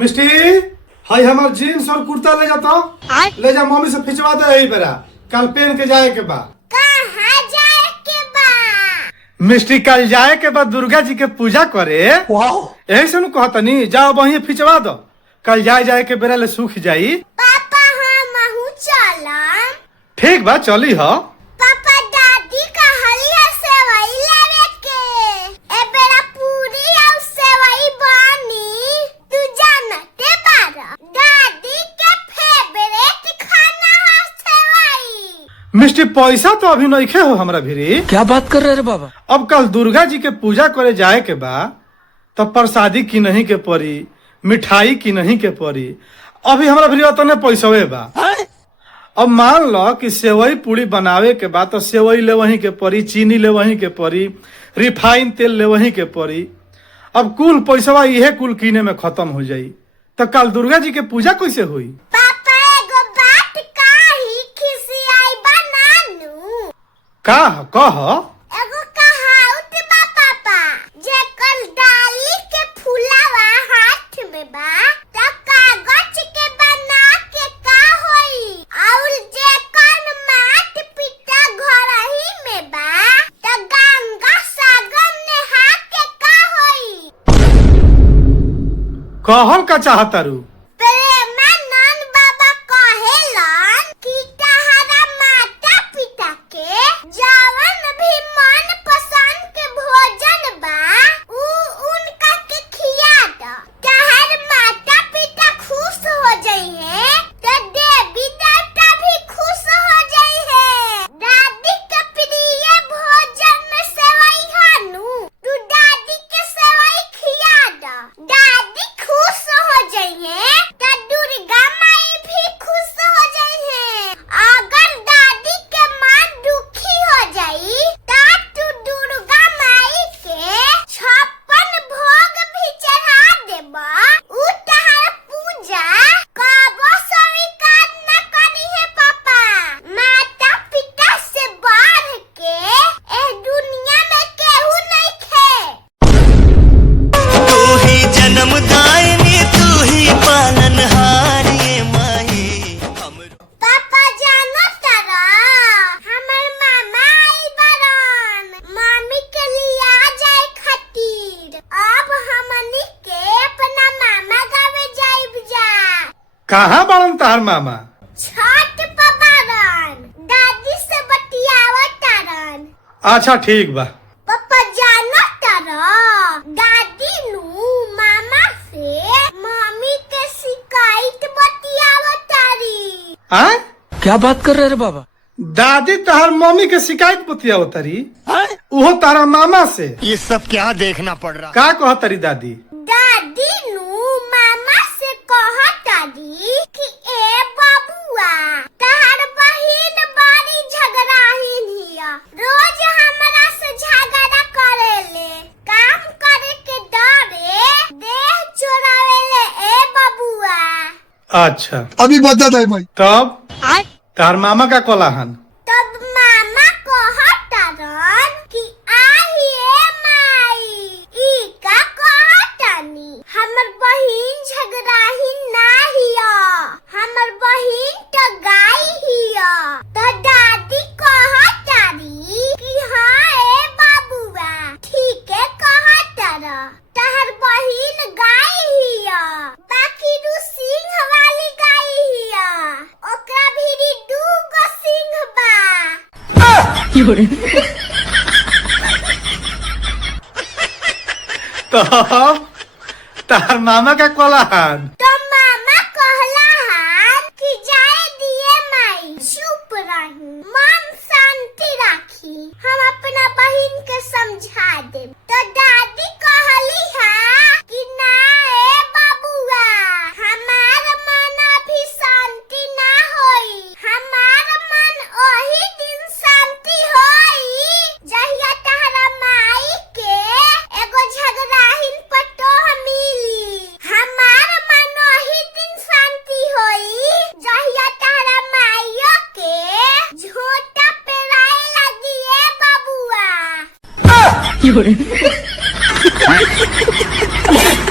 मिस्टी हाय हमार जीन्स और कुर्ता ले जाता ले जा मम्मी से खिंचवा दे यही बेरा कल पहन के जाए के बाद कहाँ जाए के बा? मिस्टी कल जाए के बाद दुर्गा जी के पूजा करे यही से कहतनी जाओ वही खिंचवा दो कल जाए के बेरा ले सूख जाई। पापा हम चलम। ठीक बा चली हो। पापा दादी कहलिया सेवई लेवे के ए बेरा पूरी और सेवई बनी तू जानते बारा दादी के फेवरेट खाना है सेवई। मिस्टी पैसा तो अभी नहीं खे हो हमरा भिरी। क्या बात कर रहे रे बाबा। अब कल दुर्गा जी के पूजा करे जाए के बा तब प्रसादी की नहीं के पड़ी मिठाई की नहीं के पड़ी अभी हमरा भिरी उतने पैसवे बा। अब मान लो कि सेवई पूरी बनावे के बाद तो सेवई ले वहीं के पड़ी चीनी ले वहीं के पड़ी रिफाइन तेल ले वहीं के पड़ी अब कुल पैसवा इहे कुल कीने में खत्म हो जाई तो कल दुर्गा जी के पूजा कैसे हुई। पापा एगो बात काहे खिसियाई बनानू का कह एगो कहावत बा पापा जे कल डाली के फुलावा हाथ में बा त कागज के बना के का होई और जे कल माट पिटा घर ही में बा त गंगा सागर नहा के का होई। कहल का चाहतारू प्रेमानंद बाबा कहेलन कि तहरा माता पिता के जवन भी मन पसंद के भोजन बा उ उनका के खिया द तहर माता पिता खुश हो जाइए तो देवी देवता भी खुश हो जाइए। दादी के प्रिय भोजन में सेवई हानू तू दादी के सेवई खिया द दादी खुश हो जाइए तो दुर्गा माई भी खुश हो जाइए। अगर दादी के मन दुखी हो जाई ता तू दुर्गा माई के 56 भोग भी चढ़ा देबा उ तहर पूजा कबो स्वीकार न करी है। पापा माता पिता से बढ़ के ए दुनिया में केहू नहीं खे। तू ही जन्मदायिनी तू ही पालनहारी माही पापा जानो तारा हमर मामा आई बरन मामी के लिए आ जाए खातिर अब हमनी के अपना मामा गावे जाइब जा। कहाँ बड़न तार मामा। छठ पबारन दादी से बतियावत तारन। अच्छा ठीक बा। पापा जानो तारा दादी नु मामा से मामी के शिकायत बतियावत तारी। आ क्या बात कर रहे रे बाबा। दादी तहार मम्मी के शिकायत बतिया तरी उहो तारा मामा से ये सब क्या देखना पड़ रहा। का कह तरी दादी। दादी नु मामा से कहतारी कि ए बाबुआ तहर बहिन बड़ी झगड़ाहीन हिया रोज हमरा से झगड़ा करेले काम करे के डरे देह चोरावेले ए बाबुआ। अच्छा अभी बदत है भाई। तब तार मामा का कोलाहन तब मामा कहतारन कि आहिए माई ई का कहतानी हमर बहिन झगड़ाही ना हिया हमर बहिन तो गाय हिया तो दादी कहतारी कि हाँ ए बाबुआ ठीक है कहतारा तहर बहिन गाय हिया बाकी दू सिंह वाली गाय हिया ओकरा भीरी 2 गो सिंह बा। तब तार मामा का कोलाहन तो मामा कहला हन कि जाए दिए माई चुप रही मन शांति राखी हम अपना बहिन के समझा दे। तो दादी कहली है कि ना ए बाबुआ हमार मन अभी शांति ना होई हमार मन ओही दिन शांति होई जहिया तहरा माई के एगो झगड़ाहीन पटोह मिली। हमार मन ओही दिन शांति होई जहिया तहरा माईयो के झोटा पेराए लगी ए बाबुआ।